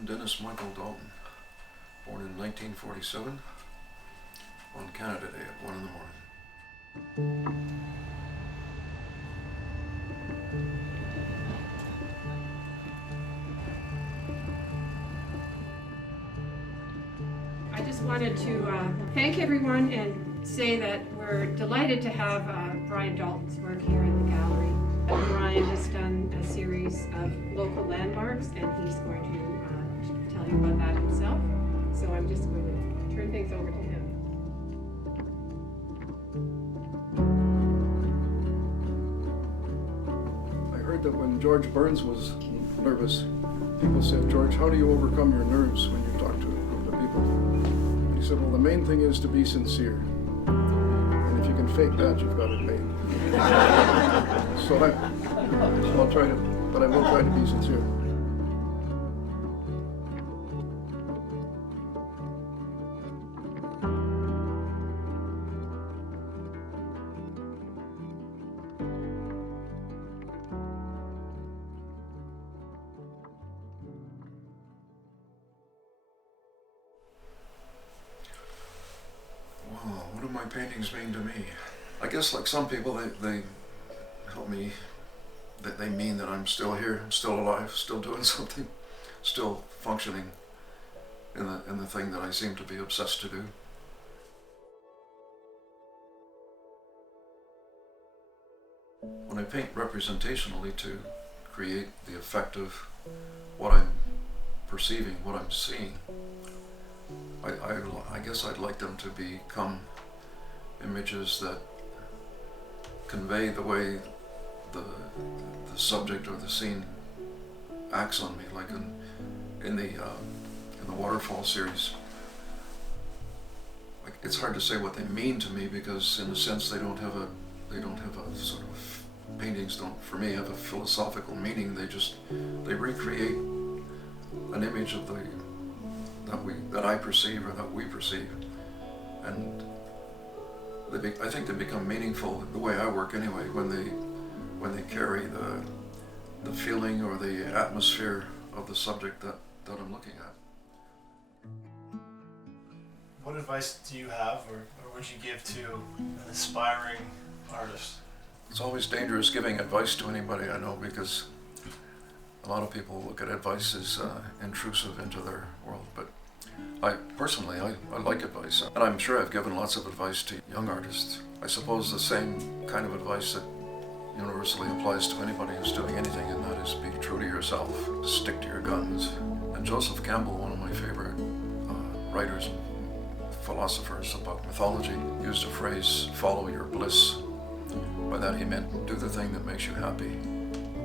I'm Dennis Michael Dalton, born in 1947 on Canada Day at 1 in the morning. I just wanted to thank everyone and say that we're delighted to have Brian Dalton's work here in the gallery. Brian has done a series of local landmarks and he's going to tell you about that himself. So I'm just going to turn things over to him. I heard that when George Burns was nervous, people said, "George, how do you overcome your nerves when you talk to a group of people?" And he said, "Well, the main thing is to be sincere. And if you can fake that, you've got it made." So I'll try to, but I will try to be sincere. What do my paintings mean to me? I guess like some people, they help me, that they mean that I'm still here, still alive, still doing something, still functioning in the thing that I seem to be obsessed to do. When I paint representationally to create the effect of what I'm perceiving, what I'm seeing, I guess I'd like them to become images that convey the way the subject or the scene acts on me, like in the Waterfall series. Like, it's hard to say what they mean to me because, in a sense, they don't have a sort of, paintings don't, for me, have a philosophical meaning. They recreate an image of that I perceive or that we perceive, and I think they become meaningful the way I work anyway when they carry the feeling or the atmosphere of the subject that I'm looking at. What advice do you have, or would you give to an aspiring artist? It's always dangerous giving advice to anybody I know, because a lot of people look at advice as intrusive into their world, but I like advice, and I'm sure I've given lots of advice to young artists. I suppose the same kind of advice that universally applies to anybody who's doing anything, and that is be true to yourself, stick to your guns. And Joseph Campbell, one of my favorite writers and philosophers about mythology, used a phrase, "follow your bliss." By that he meant do the thing that makes you happy,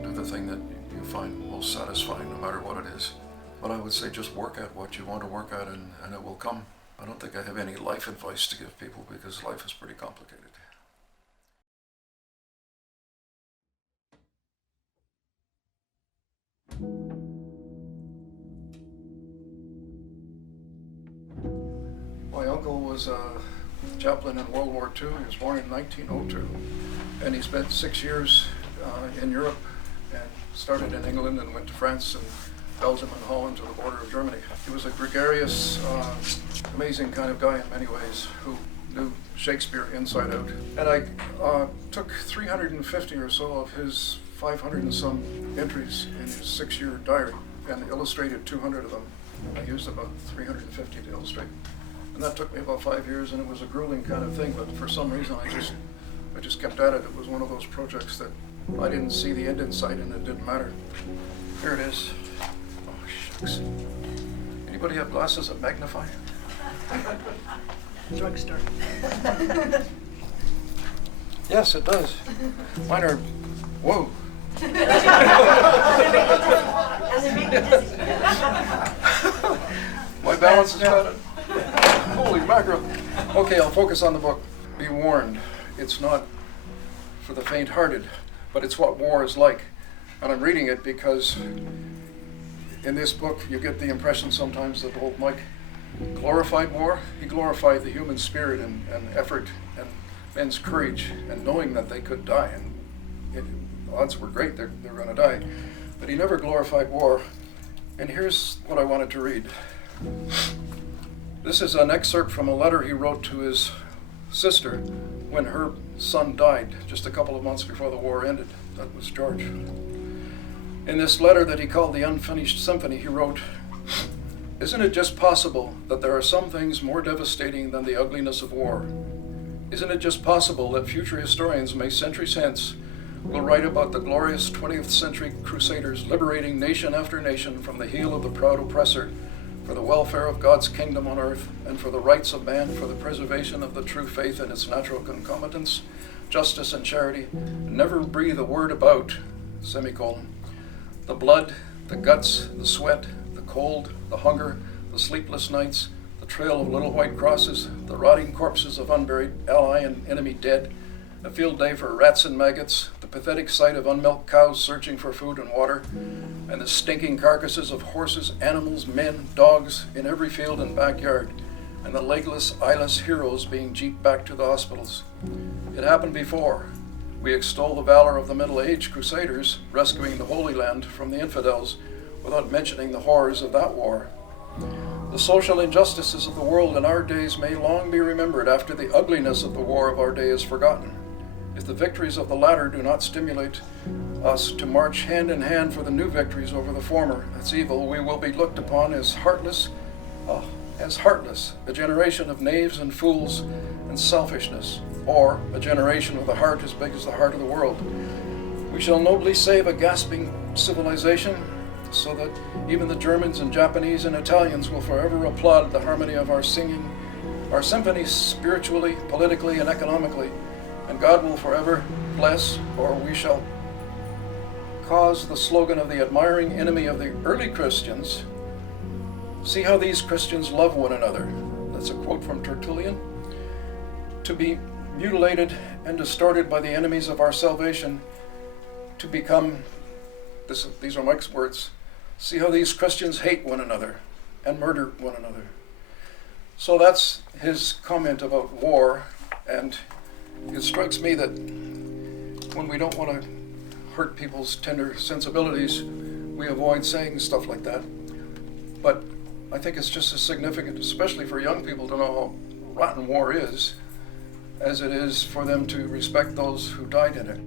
do the thing that you find most satisfying, no matter what it is. But I would say just work at what you want to work at, and it will come. I don't think I have any life advice to give people, because life is pretty complicated. My uncle was a chaplain in World War II. He was born in 1902, and he spent 6 years in Europe, and started in England and went to France and Belgium and Holland to the border of Germany. He was a gregarious, amazing kind of guy in many ways, who knew Shakespeare inside out. And I took 350 or so of his 500 and some entries in his 6-year diary and illustrated 200 of them. I used about 350 to illustrate. And that took me about 5 years, and it was a grueling kind of thing, but for some reason I just kept at it. It was one of those projects that I didn't see the end in sight, and it didn't matter. Here it is. Oh, shucks. Anybody have glasses that magnify? Drugstore. Yes, it does. Mine are, whoa. My balance is got it. Holy mackerel. Okay, I'll focus on the book. Be warned, it's not for the faint-hearted, but it's what war is like. And I'm reading it because in this book you get the impression sometimes that old Mike glorified war. He glorified the human spirit and effort and men's courage and knowing that they could die. And the odds were great, they're going to die. But he never glorified war And here's what I wanted to read. This is an excerpt from a letter he wrote to his sister when her son died just a couple of months before the war ended. That was George. In this letter that he called The Unfinished Symphony, he wrote, "Isn't it just possible that there are some things more devastating than the ugliness of war? Isn't it just possible that future historians may centuries hence will write about the glorious 20th century crusaders liberating nation after nation from the heel of the proud oppressor for the welfare of God's kingdom on earth and for the rights of man, for the preservation of the true faith and its natural concomitants, justice and charity, and never breathe a word about, semicolon, the blood, the guts, the sweat, the cold, the hunger, the sleepless nights, the trail of little white crosses, the rotting corpses of unburied ally and enemy dead, a field day for rats and maggots, the pathetic sight of unmilked cows searching for food and water, and the stinking carcasses of horses, animals, men, dogs in every field and backyard, and the legless, eyeless heroes being jeeped back to the hospitals. It happened before. We extol the valor of the Middle Age crusaders rescuing the Holy Land from the infidels without mentioning the horrors of that war. The social injustices of the world in our days may long be remembered after the ugliness of the war of our day is forgotten. If the victories of the latter do not stimulate us to march hand in hand for the new victories over the former, its evil, we will be looked upon as heartless, a generation of knaves and fools and selfishness, or a generation with a heart as big as the heart of the world. We shall nobly save a gasping civilization, so that even the Germans and Japanese and Italians will forever applaud the harmony of our singing, our symphonies spiritually, politically, and economically, and God will forever bless, or we shall cause the slogan of the admiring enemy of the early Christians, "See how these Christians love one another," that's a quote from Tertullian, to be mutilated and distorted by the enemies of our salvation, to become, these are Mike's words, "See how these Christians hate one another and murder one another." So that's his comment about war, and it strikes me that when we don't want to hurt people's tender sensibilities, we avoid saying stuff like that. But I think it's just as significant, especially for young people, to know how rotten war is, as it is for them to respect those who died in it.